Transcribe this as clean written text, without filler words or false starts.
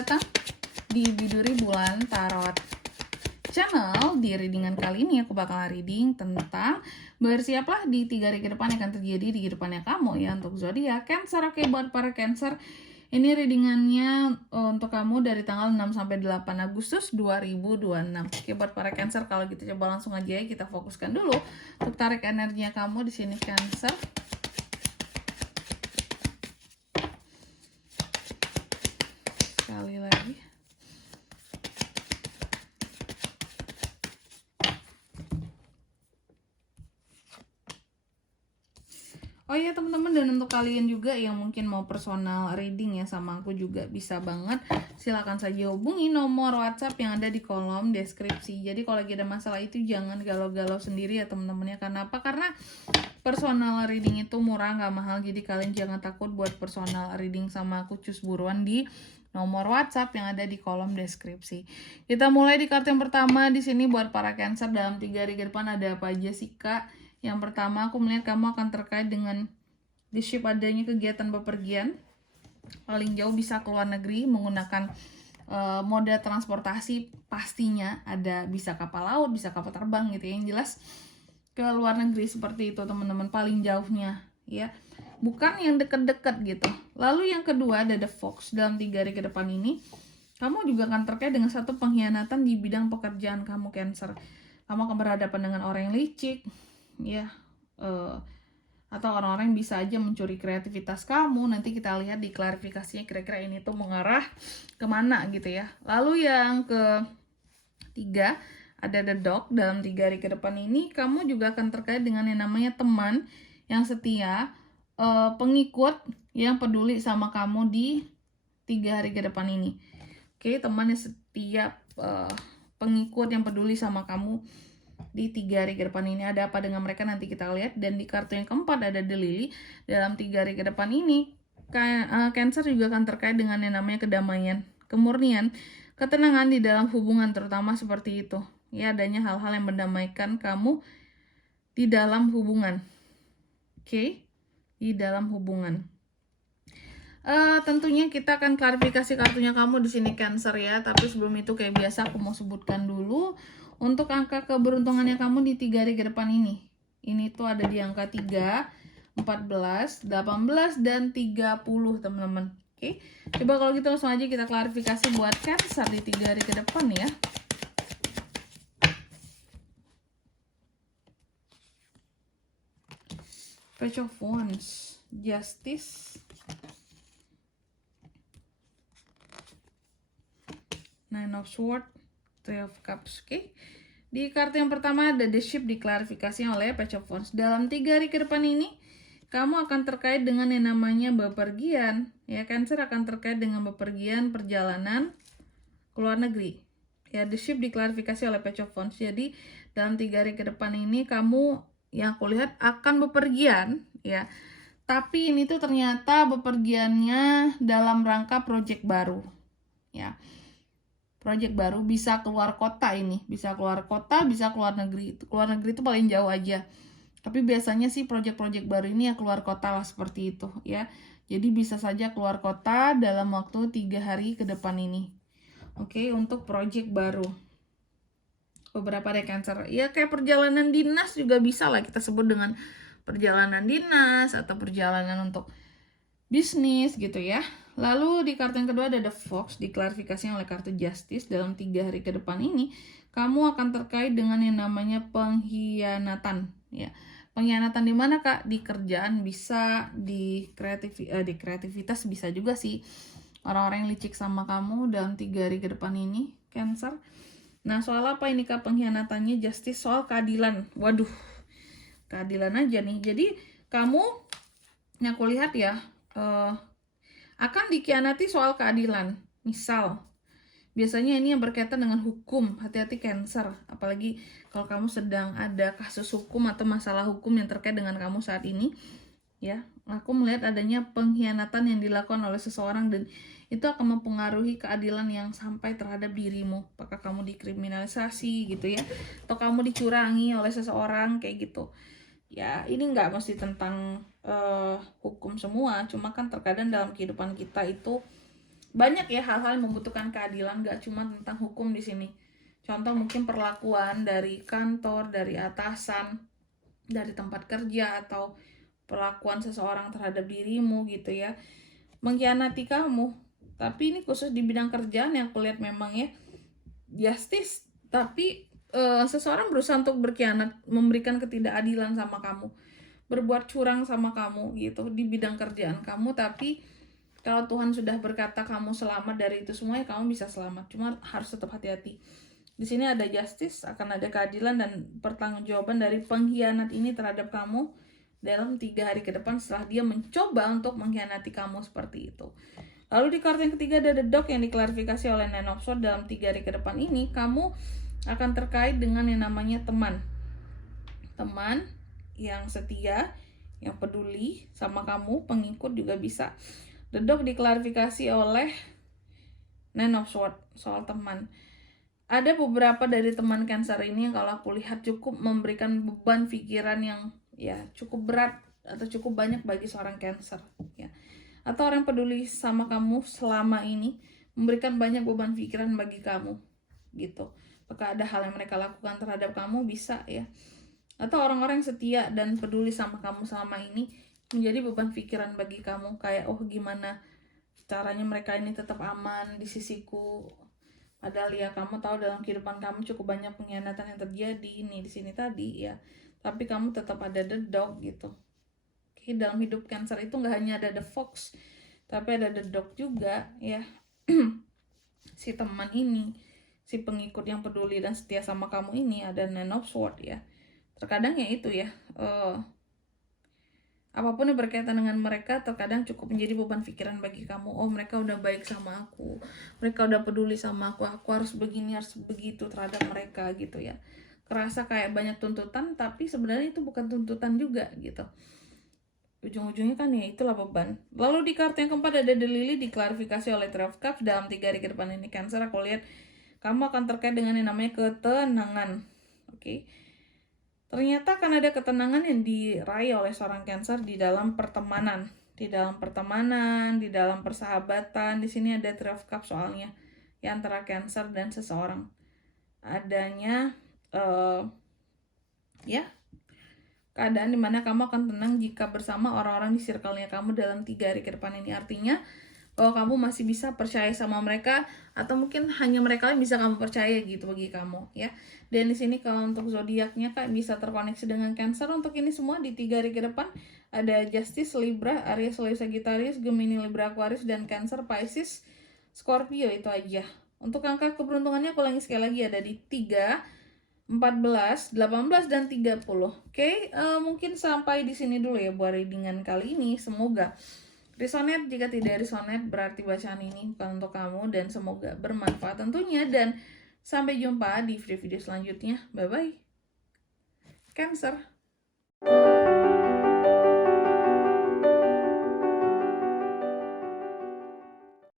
datang di Biduri Bulan Tarot Channel. Di readingan kali ini aku bakal reading tentang bersiaplah di 3 hari ke depan yang akan terjadi di kehidupannya kamu ya untuk zodiak Cancer. Oke, buat para Cancer, ini readingannya untuk kamu dari tanggal 6 sampai 8 Agustus 2026. Oke, buat para Cancer, kalau gitu coba langsung aja ya kita fokuskan dulu untuk tarik energinya kamu di sini Cancer. Sekali lagi. Oh iya teman-teman, dan untuk kalian juga yang mungkin mau personal reading ya sama aku juga bisa banget. Silahkan saja hubungi nomor WhatsApp yang ada di kolom deskripsi. Jadi kalau lagi ada masalah itu jangan galau-galau sendiri ya teman-teman ya. Karena apa? Karena personal reading itu murah, nggak mahal. Jadi kalian jangan takut buat personal reading sama aku, cus buruan di nomor WhatsApp yang ada di kolom deskripsi. Kita mulai di kartu yang pertama. Di sini buat para Cancer, dalam 3 hari ke depan ada apa aja sih Kak? Yang pertama aku melihat kamu akan terkait dengan di ship adanya kegiatan bepergian. Paling jauh bisa ke luar negeri menggunakan moda transportasi, pastinya ada bisa kapal laut, bisa kapal terbang gitu ya. Yang jelas ke luar negeri seperti itu teman-teman, paling jauhnya ya. Bukan yang deket-deket gitu. Lalu yang kedua ada The Fox. Dalam 3 hari ke depan ini kamu juga akan terkait dengan satu pengkhianatan di bidang pekerjaan kamu Cancer. Kamu akan berhadapan dengan orang yang licik ya, atau orang-orang yang bisa aja mencuri kreativitas kamu. Nanti kita lihat di klarifikasinya kira-kira ini tuh mengarah kemana gitu ya. Lalu yang ketiga ada The Dog. Dalam 3 hari ke depan ini kamu juga akan terkait dengan yang namanya teman yang setia, pengikut yang peduli sama kamu di 3 hari ke depan ini. Oke, teman yang setia, pengikut yang peduli sama kamu di 3 hari ke depan ini. Ada apa dengan mereka nanti kita lihat. Dan di kartu yang keempat ada The Lily. Dalam 3 hari ke depan ini Cancer juga akan terkait dengan yang namanya kedamaian, kemurnian, ketenangan di dalam hubungan, terutama seperti itu ya, adanya hal-hal yang mendamaikan kamu di dalam hubungan. Oke, di dalam hubungan. Tentunya kita akan klarifikasi kartunya kamu di sini Cancer ya. Tapi sebelum itu kayak biasa aku mau sebutkan dulu untuk angka keberuntungannya kamu di 3 hari ke depan ini. Ini tuh ada di angka 3, 14, 18, dan 30 teman-teman. Oke, coba kalau gitu langsung aja kita klarifikasi buat Cancer di 3 hari ke depan ya. Page of Wands, Justice, Nine of Swords, Three of Cups. Oke. Di kartu yang pertama ada The Ship, diklarifikasi oleh Page of Wands. Dalam 3 hari ke depan ini kamu akan terkait dengan yang namanya bepergian ya. Cancer akan terkait dengan bepergian, perjalanan ke luar negeri ya. The Ship diklarifikasi oleh Page of Wands. Jadi dalam 3 hari ke depan ini kamu yang aku lihat akan bepergian ya. Tapi ini tuh ternyata bepergiannya dalam rangka project baru ya. Project baru, bisa keluar kota ini, bisa keluar kota, bisa keluar negeri. Keluar negeri itu paling jauh aja. Tapi biasanya sih project-project baru ini ya keluar kota lah, seperti itu ya. Jadi bisa saja keluar kota dalam waktu 3 hari ke depan ini. Oke, untuk project baru. Beberapa dari Cancer ya kayak perjalanan dinas juga bisa lah kita sebut dengan perjalanan dinas atau perjalanan untuk bisnis gitu ya. Lalu di kartu yang kedua ada The Fox, diklarifikasi oleh kartu Justice. Dalam 3 hari ke depan ini kamu akan terkait dengan yang namanya pengkhianatan ya. Pengkhianatan di mana Kak? Di kerjaan bisa, di kreativitas bisa juga sih. Orang-orang yang licik sama kamu dalam 3 hari ke depan ini Cancer. Nah, soal apa ini Kak pengkhianatannya? Justice, soal keadilan. Waduh, keadilan aja nih. Jadi kamu yang aku lihat ya, akan dikhianati soal keadilan. Misal, biasanya ini yang berkaitan dengan hukum. Hati-hati Cancer, apalagi kalau kamu sedang ada kasus hukum atau masalah hukum yang terkait dengan kamu saat ini ya. Aku melihat adanya pengkhianatan yang dilakukan oleh seseorang dan itu akan mempengaruhi keadilan yang sampai terhadap dirimu. Apakah kamu dikriminalisasi gitu ya, atau kamu dicurangi oleh seseorang kayak gitu ya. Ini nggak mesti tentang hukum semua, cuma kan terkadang dalam kehidupan kita itu banyak ya hal-hal yang membutuhkan keadilan, gak cuma tentang hukum di sini. Contoh mungkin perlakuan dari kantor, dari atasan, dari tempat kerja, atau perlakuan seseorang terhadap dirimu gitu ya, mengkhianati kamu. Tapi ini khusus di bidang kerjaan yang aku lihat memang ya justice, tapi seseorang berusaha untuk berkhianat, memberikan ketidakadilan sama kamu, berbuat curang sama kamu gitu di bidang kerjaan kamu. Tapi kalau Tuhan sudah berkata kamu selamat dari itu semua, ya kamu bisa selamat. Cuma harus tetap hati-hati. Di sini ada justice, akan ada keadilan dan pertanggungjawaban dari pengkhianat ini terhadap kamu dalam 3 hari ke depan setelah dia mencoba untuk mengkhianati kamu seperti itu. Lalu di kartu yang ketiga ada the dog yang diklarifikasi oleh Nine of Swords. Dalam 3 hari ke depan ini kamu akan terkait dengan yang namanya teman yang setia, yang peduli sama kamu, pengikut juga bisa. The dog diklarifikasi oleh Nine of Swords soal teman. Ada beberapa dari teman Cancer ini yang kalau aku lihat cukup memberikan beban pikiran yang ya cukup berat atau cukup banyak bagi seorang Cancer ya. Atau orang peduli sama kamu selama ini memberikan banyak beban pikiran bagi kamu gitu. Apakah ada hal yang mereka lakukan terhadap kamu, bisa ya. Atau orang-orang yang setia dan peduli sama kamu selama ini menjadi beban pikiran bagi kamu, kayak oh gimana caranya mereka ini tetap aman di sisiku. Padahal ya kamu tahu dalam kehidupan kamu cukup banyak pengkhianatan yang terjadi nih di sini tadi ya. Tapi kamu tetap ada the dog gitu. Oke, dalam hidup Cancer itu nggak hanya ada the fox, tapi ada the dog juga ya. Si teman ini, si pengikut yang peduli dan setia sama kamu ini ada Nine of Swords ya. Terkadang ya itu ya, apapun yang berkaitan dengan mereka terkadang cukup menjadi beban pikiran bagi kamu. Oh, mereka udah baik sama aku, mereka udah peduli sama aku harus begini, harus begitu terhadap mereka gitu ya. Kerasa kayak banyak tuntutan, tapi sebenarnya itu bukan tuntutan juga gitu. Ujung-ujungnya kan ya itulah beban. Lalu di kartu yang keempat ada The Lily, diklarifikasi oleh Three of Cups. Dalam 3 hari ke depan ini Cancer, aku lihat kamu akan terkait dengan yang namanya ketenangan. Oke. Ternyata akan ada ketenangan yang diraih oleh seorang Cancer di dalam pertemanan, di dalam persahabatan. Di sini ada Three of Cups soalnya, ya, antara Cancer dan seseorang. Adanya keadaan dimana kamu akan tenang jika bersama orang-orang di circle-nya kamu dalam 3 hari ke depan ini. Artinya bahwa kamu masih bisa percaya sama mereka, atau mungkin hanya mereka yang bisa kamu percaya gitu bagi kamu ya. Dan di sini kalau untuk zodiaknya Kak bisa terkoneksi dengan Cancer. Untuk ini semua di 3 hari ke depan ada Justice, Libra, Aries, Leo, Sagittarius, Gemini, Libra, Aquarius, dan Cancer, Pisces, Scorpio. Itu aja. Untuk angka keberuntungannya aku ulangi sekali lagi, ada di 3, 14, 18, dan 30. Oke, mungkin sampai di sini dulu ya buat readingan kali ini. Semoga resonate. Jika tidak resonate berarti bacaan ini bukan untuk kamu, dan semoga bermanfaat tentunya. Dan sampai jumpa di video-video selanjutnya. Bye bye Cancer.